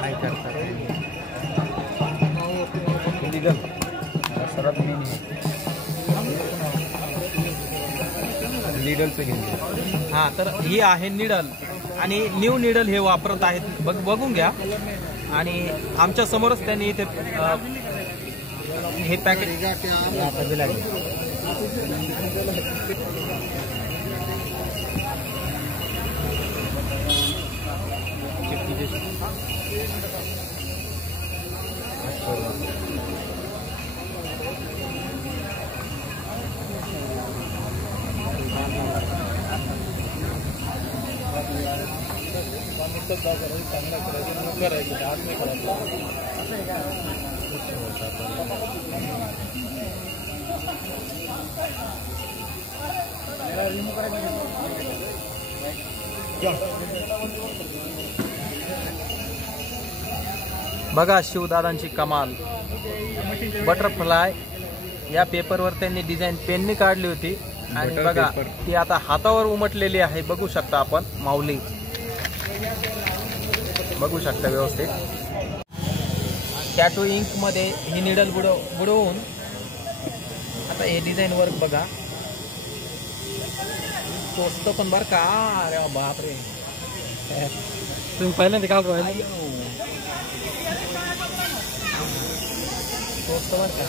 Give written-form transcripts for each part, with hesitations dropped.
काय करतात सर्वात मेन निडलचं घेऊन. हां, तर ही आहे निडल आणि न्यू निडल हे वापरत आहेत. बघून घ्या. आणि आमच्या समोरच त्यांनी इथे हे पॅकेट बघा शिवदादांची कमाल. बटरफ्लाय या पेपरवर त्यांनी डिझाईन पेननी काढली होती आणि बघा ती आता हातावर उमटलेली आहे. बघू शकता आपण माऊली बघू शकता व्यवस्थित. टॅटू इंक मध्ये ही निडल बुडवून आता हे डिझाईन वर्क बघा. टोचतो पण बरं का. अरे बापरे, तुम्ही पहिल्यांदा का टोचतो बरं का.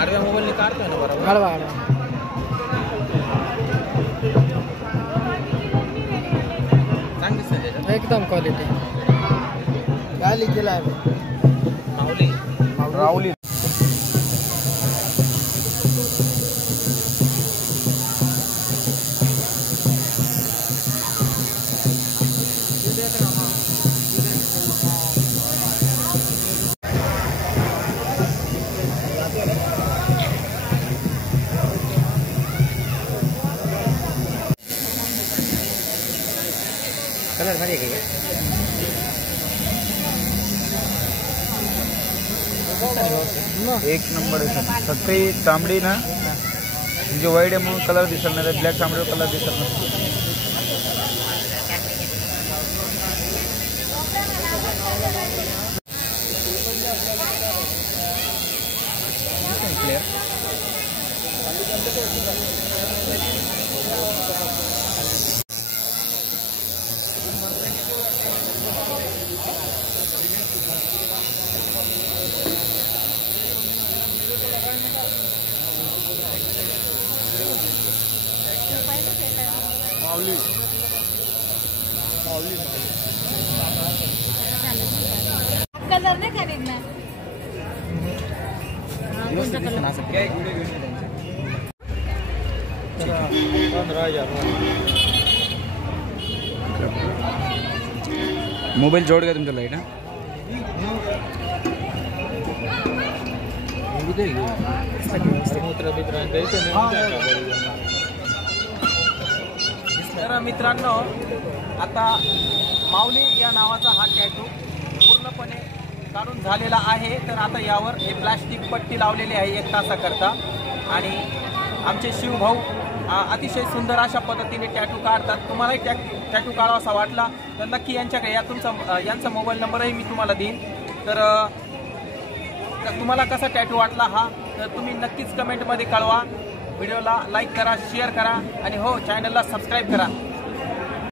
आडव्या मोबाईलने काढतोय ना बरोबर. चांगली दिसत एकदम क्वालिटी. काय लिहिलेलं आहे माऊली राऊली. कलर मध्ये काय एक नंबर आहे. फक्त ही चांबडी ना म्हणजे वाईट आहे म्हणून कलर दिसत नाही. ब्लॅक चांबडीवर कलर दिसत नाही. माऊली माऊली कलर नाही खरीदना. मोबाईल जोड का तुमचा लाईट. तर मित्रांनो, आता माऊली या नावाचा हा टॅटू पूर्णपणे काढून झालेला आहे. तर आता यावर हे प्लास्टिक पट्टी लावलेली आहे 1 तासाकरता. आणि आमचे शिवभाऊ अतिशय सुंदर अशा पद्धतीने टॅटू काढतात. तुम्हालाही टॅटू काढावासा वाटला तर नक्की यांच्याकडे यांचा मोबाईल नंबरही मी तुम्हाला देईन. तर तुम्हाला कसा टॅटू वाटला हा तर तुम्ही नक्कीच कमेंटमध्ये कळवा. व्हिडिओला लाईक करा, शेअर करा आणि हो चॅनलला सबस्क्राईब करा.